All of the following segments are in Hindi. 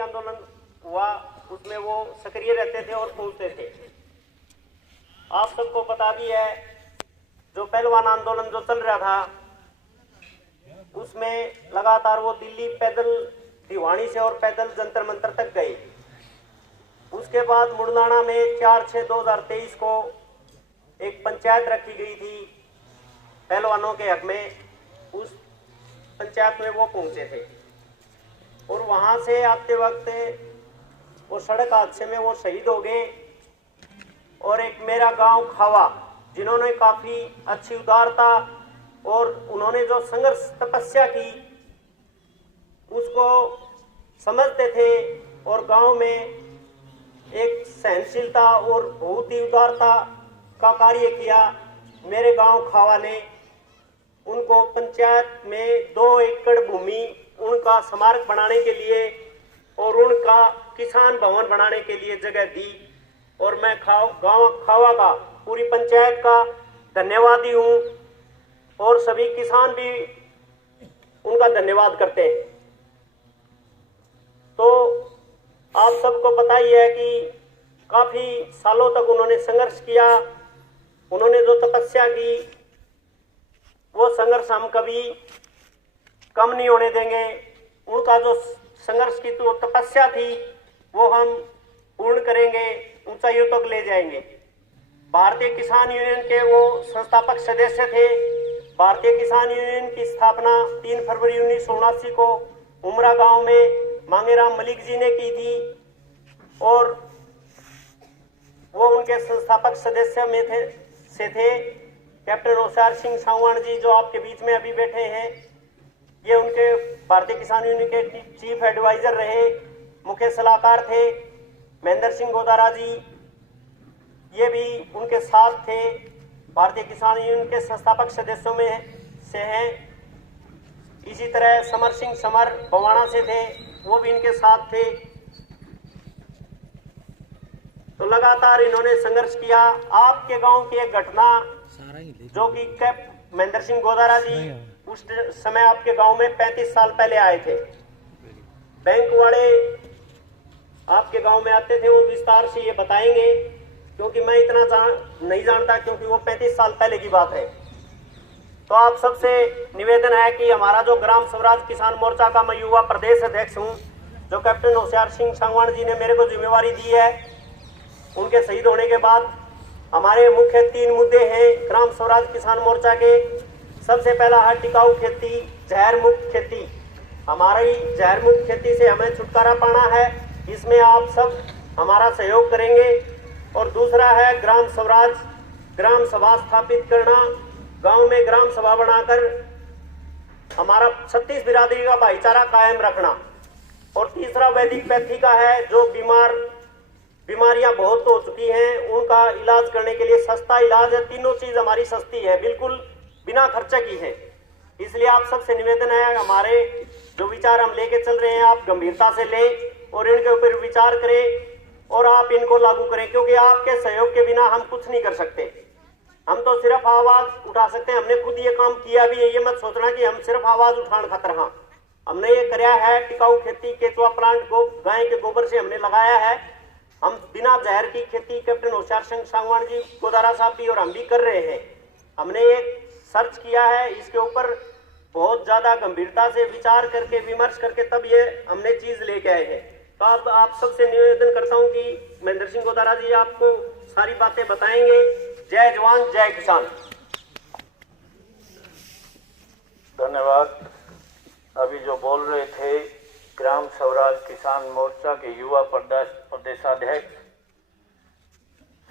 क्रांति आंदोलन हुआ उसमें वो सक्रिय रहते थे और पहुंचते थे। आप सबको पता भी है जो पहलवान आंदोलन जो चल रहा था उसमें लगातार वो दिल्ली पैदल दीवानी से और पैदल जंतर मंतर तक गए। उसके बाद मुड़नाना में 4/6/2023 को एक पंचायत रखी गई थी पहलवानों के हक में। उस पंचायत में वो पहुंचे थे और वहां से आते वक्त वो सड़क हादसे में वो शहीद हो गए। और एक मेरा गांव खावा जिन्होंने काफी अच्छी उदारता और उन्होंने जो संघर्ष तपस्या की उसको समझते थे और गांव में एक सहनशीलता और बहुत ही उदारता का कार्य किया। मेरे गांव खावा ने उनको पंचायत में 2 एकड़ भूमि उनका स्मारक बनाने के लिए और उनका किसान भवन बनाने के लिए जगह दी। और मैं गांव खावा का पूरी पंचायत का धन्यवादी हूं और सभी किसान भी उनका धन्यवाद करते हैं। तो आप सबको पता ही है कि काफी सालों तक उन्होंने संघर्ष किया, उन्होंने जो तपस्या की वो संघर्ष हम कभी कम नहीं होने देंगे। उनका जो संघर्ष की तो तपस्या थी वो हम पूर्ण करेंगे, ऊंचाइयों तक ले जाएंगे। भारतीय किसान यूनियन के वो संस्थापक सदस्य थे। भारतीय किसान यूनियन की स्थापना 3 फरवरी 1979 को उमरा गांव में मांगेराम मलिक जी ने की थी और वो उनके संस्थापक सदस्य में थे कैप्टन होशियार सिंह सांगवान जी जो आपके बीच में अभी बैठे हैं। ये उनके भारतीय किसान यूनियन के चीफ एडवाइजर रहे, मुख्य सलाहकार थे। महेंद्र सिंह गोदारा जी ये भी उनके साथ थे, भारतीय किसान यूनियन के संस्थापक सदस्यों में से हैं। इसी तरह समर सिंह समर बवाना से थे, वो भी इनके साथ थे। तो लगातार इन्होंने संघर्ष किया। आपके गांव की एक घटना जो कि कैप महेंद्र सिंह गोदारा जी उस समय आपके गांव में 35 साल पहले आए थे। बैंक वाले आपके गांव में आते थे, वो विस्तार से ये बताएंगे क्योंकि मैं इतना नहीं जानता क्योंकि वो 35 साल पहले की बात है। तो आप सबसे निवेदन है कि हमारा जो ग्राम स्वराज किसान मोर्चा का मैं युवा प्रदेश अध्यक्ष हूं, जो कैप्टन होशियार सिंह सांगवान जी ने मेरे को जिम्मेवारी दी है, उनके शहीद होने के बाद हमारे मुख्य 3 मुद्दे हैं ग्राम स्वराज किसान मोर्चा के। सबसे पहला है टिकाऊ खेती, जहर मुक्त खेती। हमारी जहर मुक्त खेती से हमें छुटकारा पाना है, इसमें आप सब हमारा सहयोग करेंगे। और दूसरा है ग्राम स्वराज, ग्राम सभा स्थापित करना, गांव में ग्राम सभा बनाकर हमारा 36 बिरादरी का भाईचारा कायम रखना। और तीसरा वैदिक पैथी का है, जो बीमारियां बहुत हो चुकी हैं उनका इलाज करने के लिए सस्ता इलाज है। तीनों चीज हमारी सस्ती है, बिल्कुल बिना खर्चे की है। इसलिए आप सबसे निवेदन है, हमारे जो विचार हम लेके चल रहे हैं आप गंभीरता से लें और इनके ऊपर विचार करें और आप इनको लागू करें, क्योंकि आपके सहयोग के बिना हम कुछ नहीं कर सकते। हम तो सिर्फ आवाज उठा सकते हैं। हमने खुद ये काम किया भी है, ये मत सोचना कि हम सिर्फ आवाज उठाने खातर। हाँ, हमने ये कराया है, टिकाऊ खेती केचुआ प्लांट गाय के गोबर से हमने लगाया है। हम बिना जहर की खेती कैप्टन होशियार सिंह सांगवान जी, गोदारा साहब भी और हम भी कर रहे हैं। हमने एक सर्च किया है, इसके ऊपर बहुत ज्यादा गंभीरता से विचार करके विमर्श करके तब ये हमने चीज लेके आए हैं। तो अब आप सबसे निवेदन करता हूं कि महेंद्र सिंह गोदारा जी आपको सारी बातें बताएंगे। जय जवान जय किसान। धन्यवाद। अभी जो बोल रहे थे ग्राम स्वराज किसान मोर्चा के युवा प्रदेशाध्यक्ष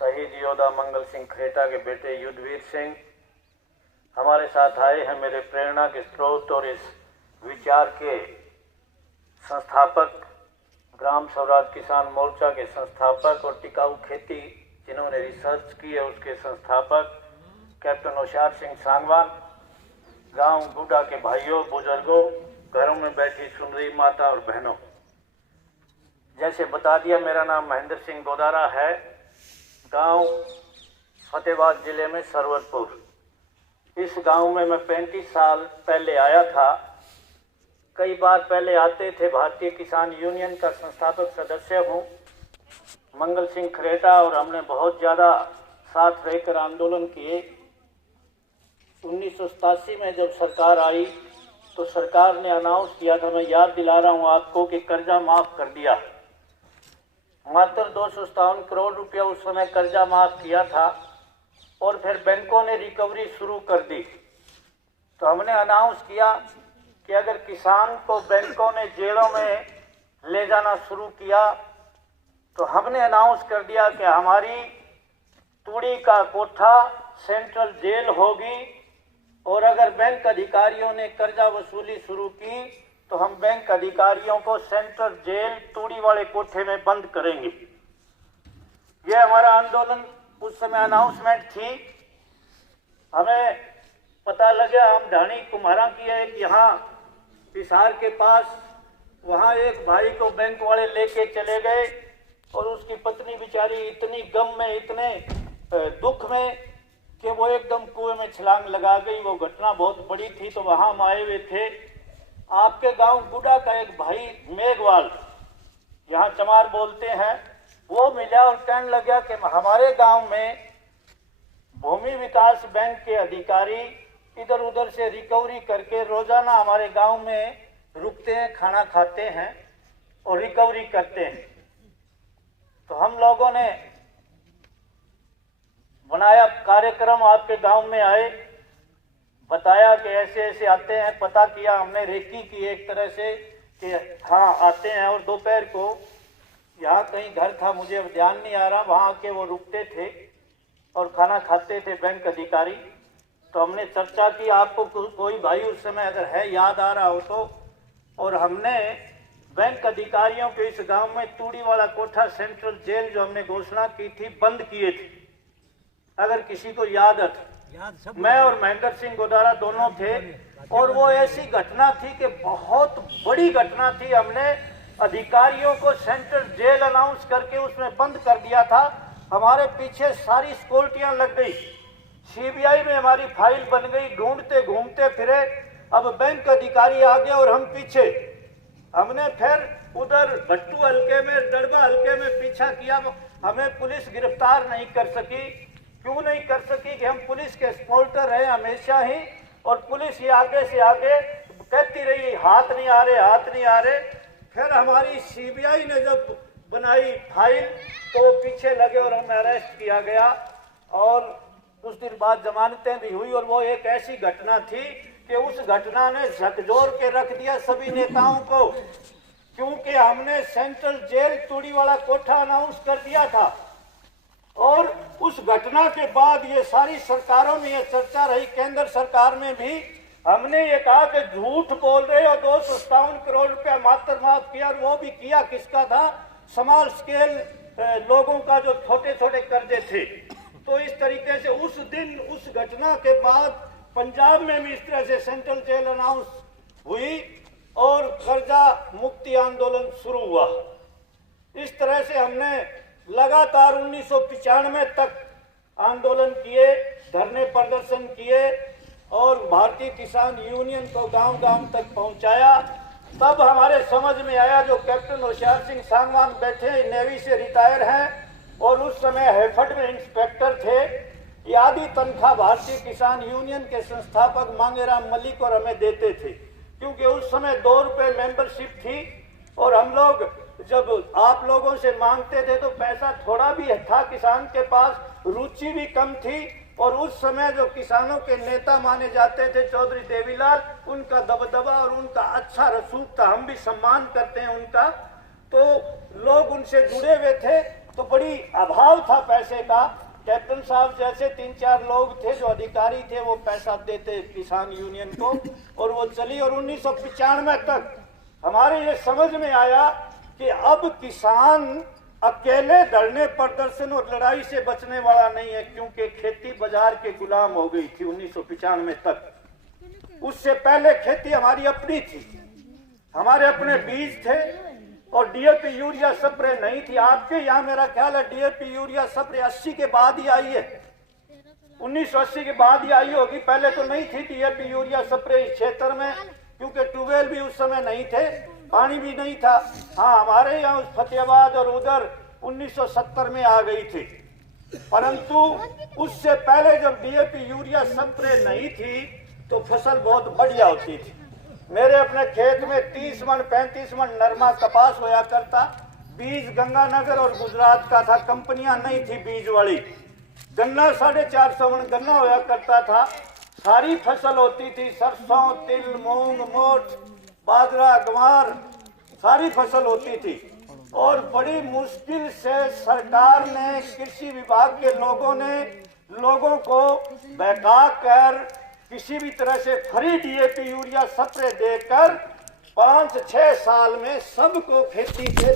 शहीद योद्धा मंगल सिंह खेटा के बेटे युद्धवीर सिंह हमारे साथ आए हैं। मेरे प्रेरणा के स्रोत और इस विचार के संस्थापक, ग्राम स्वराज किसान मोर्चा के संस्थापक और टिकाऊ खेती जिन्होंने रिसर्च की है उसके संस्थापक कैप्टन होशियार सिंह सांगवान। गांव बूढ़ा के भाइयों बुजुर्गों, घरों में बैठी सुन रही माता और बहनों, जैसे बता दिया मेरा नाम महेंद्र सिंह गोदारा है। गांव फतेहाबाद जिले में सरवरपुर। इस गांव में मैं 35 साल पहले आया था। कई बार पहले आते थे। भारतीय किसान यूनियन का संस्थापक सदस्य हूँ मंगल सिंह खरेटा, और हमने बहुत ज़्यादा साथ रहकर आंदोलन किए। 1987 में जब सरकार आई तो सरकार ने अनाउंस किया था, मैं याद दिला रहा हूँ आपको, कि कर्जा माफ़ कर दिया। मात्र 257 करोड़ रुपया उस समय कर्जा माफ़ किया था, और फिर बैंकों ने रिकवरी शुरू कर दी। तो हमने अनाउंस किया कि अगर किसान को बैंकों ने जेलों में ले जाना शुरू किया तो हमने अनाउंस कर दिया कि हमारी तूड़ी का कोठा सेंट्रल जेल होगी, और अगर बैंक अधिकारियों ने कर्जा वसूली शुरू की तो हम बैंक अधिकारियों को सेंट्रल जेल तूड़ी वाले कोठे में बंद करेंगे। यह हमारा आंदोलन उस समय अनाउंसमेंट थी। हमें पता लगा, हम ढाणी कुम्हारा की एक यहाँ पिसार के पास, वहाँ एक भाई को बैंक वाले लेके चले गए, और उसकी पत्नी बेचारी इतनी गम में, इतने दुख में कि वो एकदम कुएं में छलांग लगा गई। वो घटना बहुत बड़ी थी। तो वहाँ हम आए हुए थे। आपके गांव गुडा का एक भाई मेघवाल, यहाँ चमार बोलते हैं, वो मिला और कहने लगा कि हमारे गांव में भूमि विकास बैंक के अधिकारी इधर उधर से रिकवरी करके रोजाना हमारे गांव में रुकते हैं, खाना खाते हैं और रिकवरी करते हैं। तो हम लोगों ने बनाया कार्यक्रम, आपके गांव में आए, बताया कि ऐसे ऐसे आते हैं। पता किया हमने, रेकी की एक तरह से कि हाँ आते हैं, और दोपहर को यहाँ कहीं घर था, मुझे अब ध्यान नहीं आ रहा, वहाँ आके वो रुकते थे और खाना खाते थे बैंक अधिकारी। तो हमने चर्चा की, आपको कोई भाई उस समय अगर है याद आ रहा हो तो, और हमने बैंक अधिकारियों के इस गांव में तूड़ी वाला कोठा सेंट्रल जेल जो हमने घोषणा की थी बंद किए थे, अगर किसी को याद है। मैं और महेंद्र सिंह गोदारा दोनों थे, और वो ऐसी घटना थी कि बहुत बड़ी घटना थी। हमने अधिकारियों को सेंट्रल जेल अनाउंस करके उसमें बंद कर दिया था। हमारे पीछे सारी सिक्योरिटियां लग गई, सीबीआई में हमारी फाइल बन गई, ढूंढते घूमते फिरे। अब बैंक अधिकारी आ गए और हम पीछे। हमने फिर उधर भट्टू हल्के में, दड़बा हल्के में पीछा किया, हमें पुलिस गिरफ्तार नहीं कर सकी। क्यों नहीं कर सकी? कि हम पुलिस के सपोर्टर रहे हमेशा ही, और पुलिस ही आगे से आगे कहती रही हाथ नहीं आ रहे, हाथ नहीं आ रहे। फिर हमारी सीबीआई ने जब बनाई फाइल तो पीछे लगे और हमें अरेस्ट किया गया, और कुछ दिन बाद जमानतें भी हुई। और वो एक ऐसी घटना थी कि उस घटना ने झकझोर के रख दिया सभी नेताओं को, क्योंकि हमने सेंट्रल जेल तूड़ी वाला कोठा अनाउंस कर दिया था। और उस घटना के बाद ये सारी सरकारों में ये चर्चा रही, केंद्र सरकार में भी हमने ये कहा कि झूठ बोल रहे हो, 257 करोड़ रुपया मात्र माफ किया, और वो भी किया किसका था? स्मॉल स्केल लोगों का जो छोटे छोटे कर्जे थे। तो इस तरीके से उस दिन, उस घटना के बाद पंजाब में भी इस तरह से सेंट्रल जेल अनाउंस हुई और कर्जा मुक्ति आंदोलन शुरू हुआ। इस तरह से हमने लगातार 1995 तक आंदोलन किए, धरने प्रदर्शन किए, और भारतीय किसान यूनियन को गांव गांव तक पहुंचाया। तब हमारे समझ में आया, जो कैप्टन होशियार सिंह सांगवान बैठे, नेवी से रिटायर हैं और उस समय हैफर्ड में इंस्पेक्टर थे, ये आधी तनख्वाह भारतीय किसान यूनियन के संस्थापक मांगेराम मलिक और हमें देते थे, क्योंकि उस समय 2 रुपये मेंबरशिप थी। और हम लोग जब आप लोगों से मांगते थे तो पैसा थोड़ा भी था किसान के पास, रुचि भी कम थी। और उस समय जो किसानों के नेता माने जाते थे चौधरी देवीलाल, उनका दबदबा और उनका अच्छा रसूख था, हम भी सम्मान करते हैं उनका। तो लोग उनसे जुड़े हुए थे, तो बड़ी अभाव था पैसे का। कैप्टन साहब जैसे 3-4 लोग थे जो अधिकारी थे, वो पैसा देते किसान यूनियन को, और वो चली। और 1995 तक हमारे ये समझ में आया कि अब किसान अकेले धरने प्रदर्शन और लड़ाई से बचने वाला नहीं है, क्योंकि खेती बाजार के गुलाम हो गई थी 1995 तक। उससे पहले खेती हमारी अपनी थी, हमारे अपने बीज थे, और डीएपी यूरिया स्प्रे नहीं थी। आपके यहाँ मेरा ख्याल है डीएपी यूरिया स्प्रे 80 के बाद ही आई है, 1980 के बाद ही आई होगी, पहले तो नहीं थी डीएपी यूरिया स्प्रे इस क्षेत्र में। क्योंकि ट्यूबवेल भी उस समय नहीं थे, पानी भी नहीं था। हाँ, हमारे यहाँ उस फतेहाबाद और उधर 1970 में आ गई थी, परंतु उससे पहले जब डीएपी यूरिया स्प्रे नहीं थी तो फसल बहुत बढ़िया होती थी। मेरे अपने खेत में 30 मन 35 मन नरमा कपास होया करता। बीज गंगानगर और गुजरात का था, कंपनियां नहीं थी बीज वाली। गन्ना 450 मन गन्ना होया करता था। सारी फसल होती थी, सरसों, तिल, मूंग, मोठ, बाजरा, ग्वार, सारी फसल होती थी। और बड़ी मुश्किल से सरकार ने, कृषि विभाग के लोगों ने लोगों को बहका कर किसी भी तरह से फ्री डीएपी यूरिया स्प्रे देकर 5-6 साल में सबको खेती से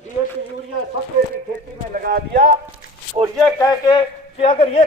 डीएपी यूरिया स्प्रे की खेती में लगा दिया। और ये कह के कि अगर ये